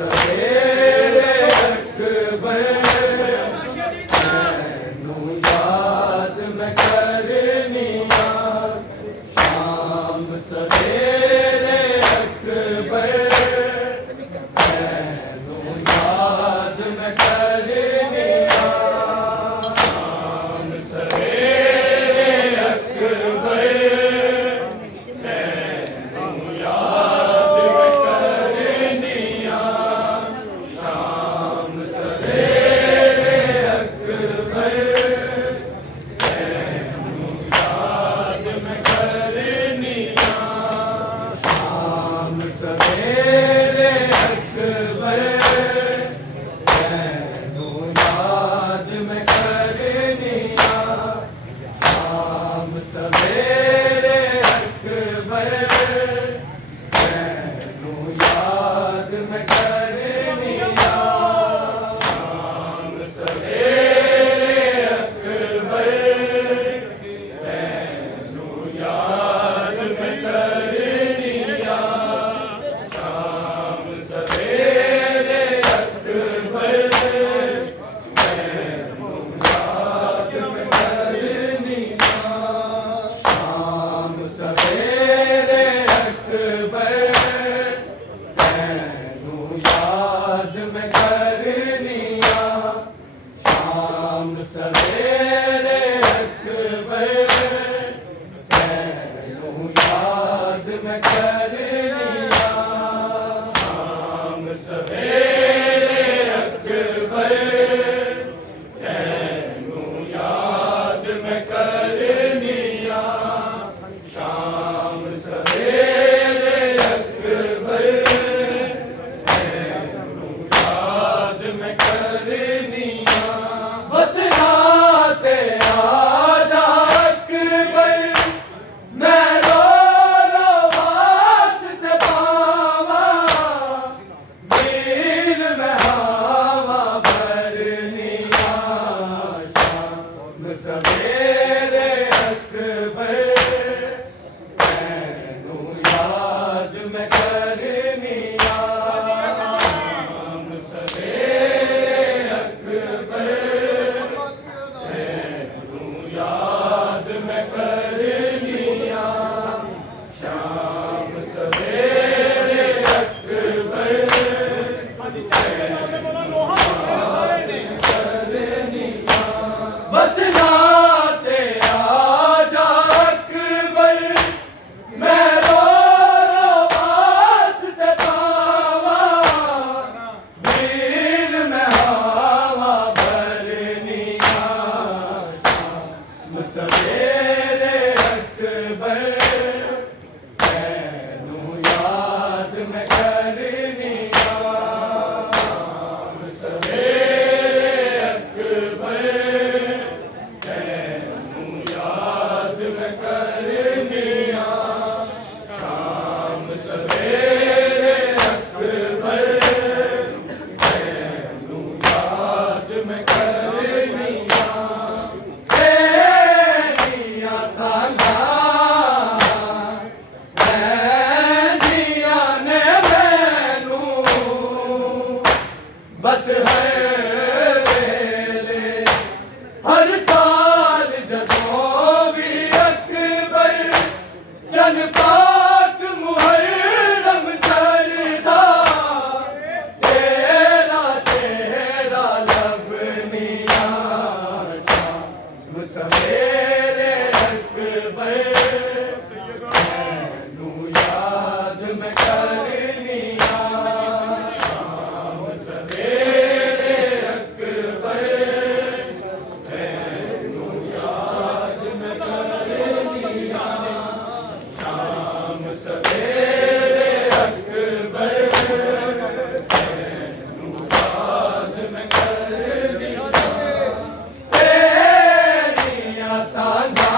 सवेरे अकबर मैनू याद मैं करनिया शाम सवेरे अकबर मैनू याद मैं करनिया शाम सवेरे अकबर मैनू याद मैं करनिया शाम सवेरे अकबर मैनू याद मैं करनिया शाम सवेरे अकबर मैनू याद मैं करनिया शाम सवेरे अकबर मैनू याद मैं करनिया शाम सवेरे अकबर मैनू याद मैं करनिया शाम सवेरे अकबर मैनू याद मैं करनिया शाम सवेरे अकबर मैनू याद मैं करनिया शाम सवेरे अकबर मैनू याद मैं करनिया शाम सवेरे अकबर मैनू याद मैं करनिया शाम सवेरे अकबर मैनू याद मैं करनिया वतना ते आजा अकबर मैं रो रो वास्ते पावा वीर मैं हावा भरनिया शाम सवेरे अकबर मैनू याद मैं करनिया शाम सवेरे अकबर मैनू याद मैं करनिया शाम सवेरे अकबर वतना ते आजा अकबर मैं रो रो वास्ते पावा वीर मैं हावा भरनिया शाम सवेरे अकबर मैनू याद मैं करनिया शाम सवेरे अकबर मैनू याद मैं करनिया शाम सवेरे अकबर मैनू याद मैं करनिया तेरिया थाना मैनिया ने मैनू बस हर वेले हर साल जदों भी अकबर जन पाक मुहर्रम चढ़दा तेरा चेहरा लबनिया शाम सवेरे अकबर मैनू याद मैं करनिया शाम सवेरे अकबर मैनू याद मैं करनिया शाम सवेरे अकबर मैनू याद मैं करनिया तेरिया ताना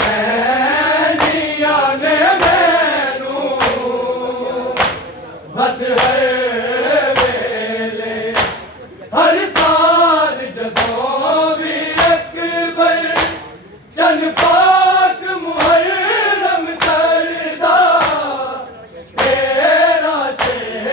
मैनिया ने मैनू बस हर वेले हर साल जदों भी अकबर जन पाक मुहर्रम चढ़दा तेरा चेहरा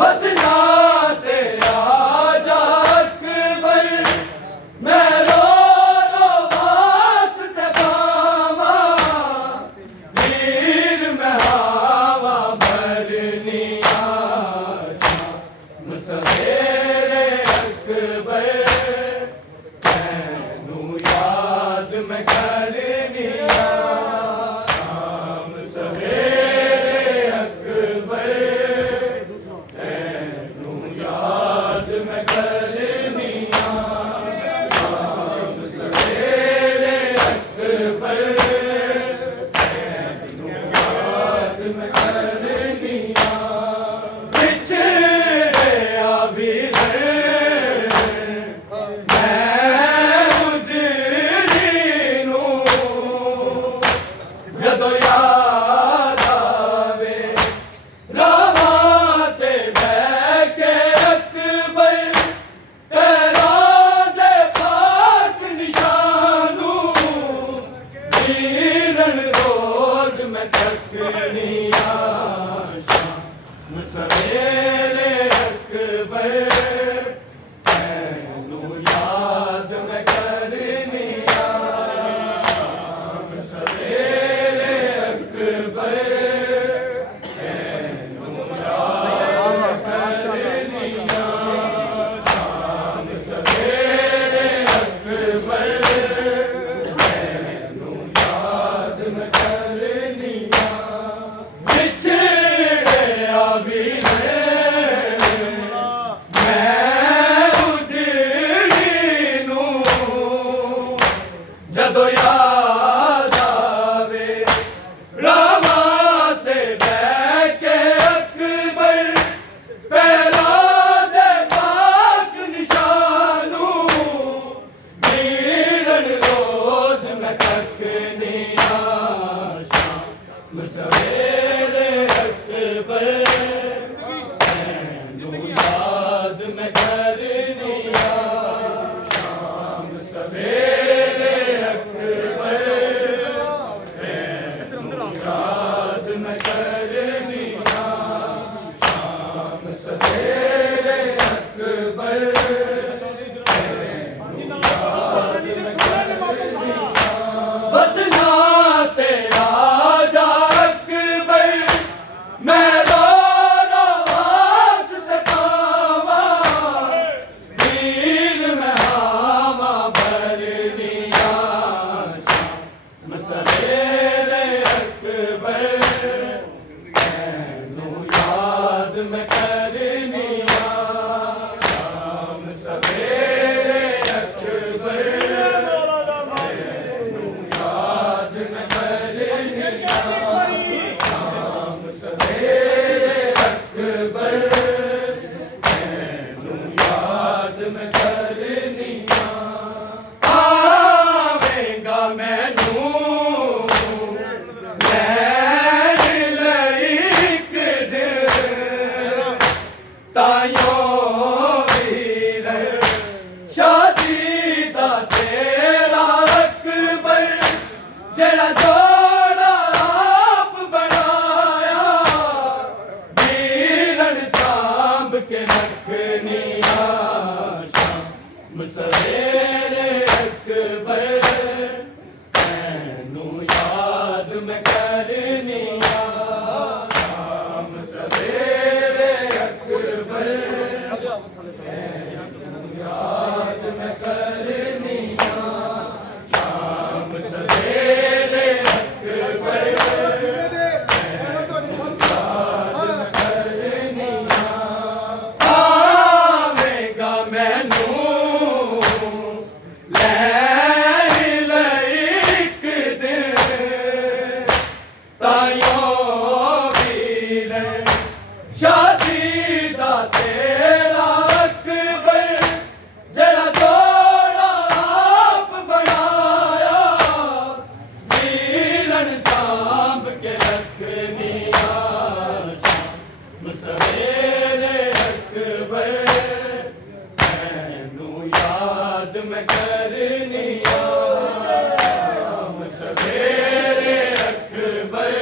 बदला तेरा अकबर मैं रो वास्ते पावा वीर में हावा भरनी आशा सवेरे अकबर तैनू याद मैं करनी शाम सवेरे अकबर तैनू याद मैं करनी शाम सवेरे अकबर तैनू याद मैं करनी पिछड़े अभी ਜਦੋਂ ਯਾਦ ਆਵੇ ਰਾਵਾਂ ਤੇ ਬਹਿ ਕੇ ਅਕਬਰ ਪੈਰਾਂ ਦੇ ਪਾਕ ਨਿਸ਼ਾਨੂ ਵੀਰਨ ਰੋਜ਼ ਮੈਂ ਤੱਕਣੀ ਆਸ਼ਾ ਸਵੇਰੇ ਅਕਬਰ ਤੈਨੂੰ ਯਾਦ ਮੈਂ ਕਰਨੀ ਜਦੋਂ ਯਾਦ ਆਵੇ ਰਾਵਾਂ ਤੇ ਬਹਿ ਕੇ ਅਕਬਰ ਪੈਰਾਂ ਦੇ ਪਾਕ ਨਿਸ਼ਾਨੂ ਵੀਰਨ ਰੋਜ਼ ਮੈਂ ਤੱਕਨੀ ਆਸ਼ਾ ਸਵੇਰੇ ਅਕਬਰ ਤੈਨੂੰ ਯਾਦ ਮੈਂ ਕਰਨੀ ਸ਼ਾਮ ਸਵੇਰੇ याद मैं करनी शाम सवेरे अकबर बदला तेरा अकबर मैं रो वास्ते पावा वीर में हावा भरनी आशा सवेरे अकबर तैनू याद मैं करनी शाम सवेरे अकबर तैनू याद मैं करनी शाम सवेरे अकबर तैनू याद मैं करनी आवेगा मैनू ਤਾਇਓ ਵੀਰ ਸ਼ਾਦੀ ਦਾ ਤੇਰਾ ਅਕਬਰ ਜਿਹੜਾ ਜੋੜਾ ਆਪ ਬਣਾਇਆ ਵੀਰਨ ਸਾਂਭ ਕੇ ਰੱਖਣੀ ਆਸ਼ਾ ਸਵੇਰੇ ਅਕਬਰ ਤੈਨੂੰ ਯਾਦ ਮੈਂ ਕਰਨੀ ਸ਼ਾਮ ਸਵੇਰੇ ਅਕਬਰ याद मैं करनी शाम सवेरे अकबर याद मैं करनी आवेगा मैनू लैन एक दिन ताइयों वीर शादी दा तेरा अकबर जड़ा जोड़ा आप बनाया वीरन सांभ के रखनी आशा सवेरे अकबर तैनू याद मैं करनी सवेरे अकबर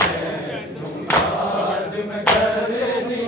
तैनू याद मैं करनी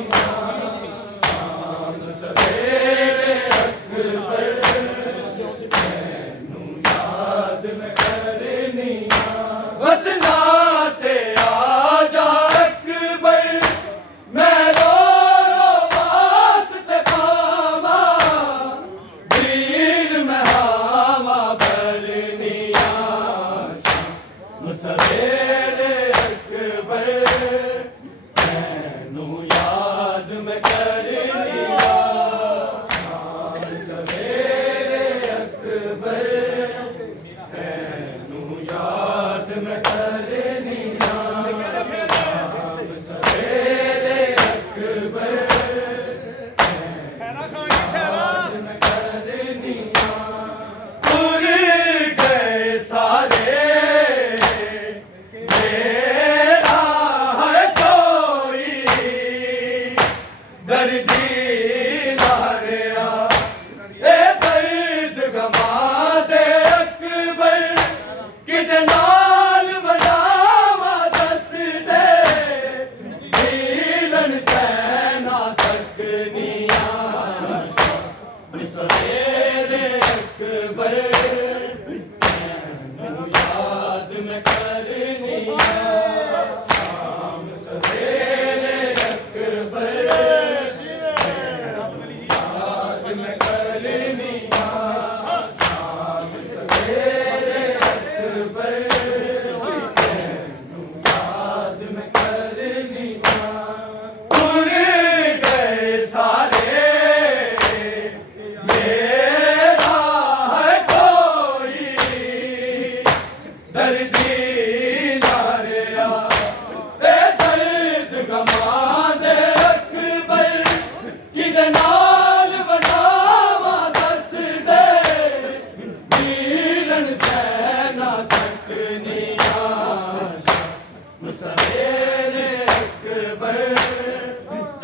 सवेरे अकबर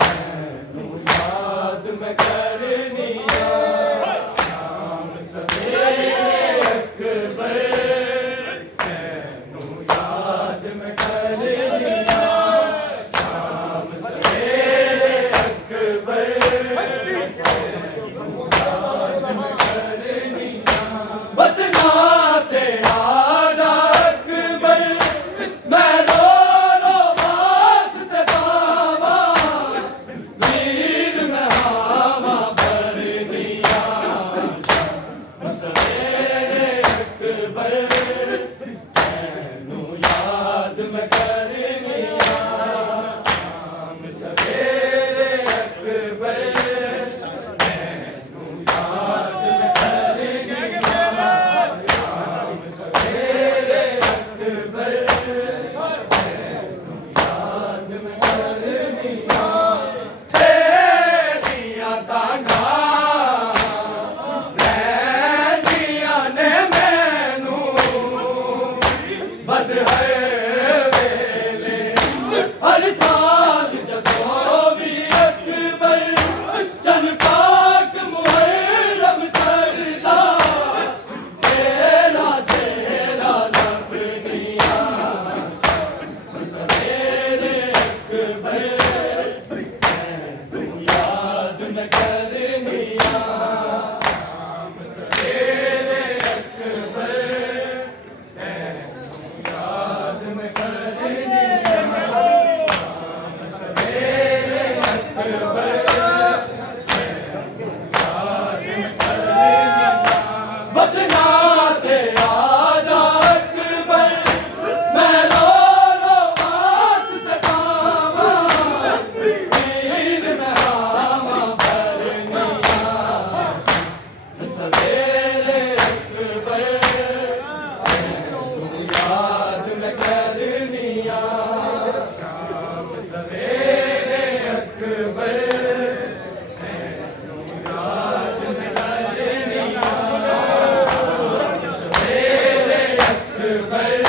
तैनू याद मैं करनी शाम सवेरे अकबर तैनू याद मैं करनी शाम सवेरे अकबर तैनू याद मैं करनी वतना ते आजा अकबर मैं रो रो वास्ते पावा वीर मैं हावा भर दिया सवेरे अकबर तैनू याद मैं करनी शाम सवेरे अकबर तैनू याद मैं करनी शाम सवेरे अकबर तेरिया तांगा रैंदिया ने मैनू बस हर वेले हर साल जदों भी अकबर चन पाक मुहर्रम चढ़दा तेरा तेरा लभदिया सवेरे अकबर तैनू याद मैं करनी शाम सवेरे अकबर तैनू याद मैं करनी शाम सवेरे अकबर तैनू याद मैं करनी वतना ते आजा अकबर मैं रो रो वास्ते पावा वीर मैं हावा भरनिया सवेरे अकबर तैनू याद मैं करनी शाम सवेरे अकबर तैनू याद मैं करनी शाम सवेरे अकबर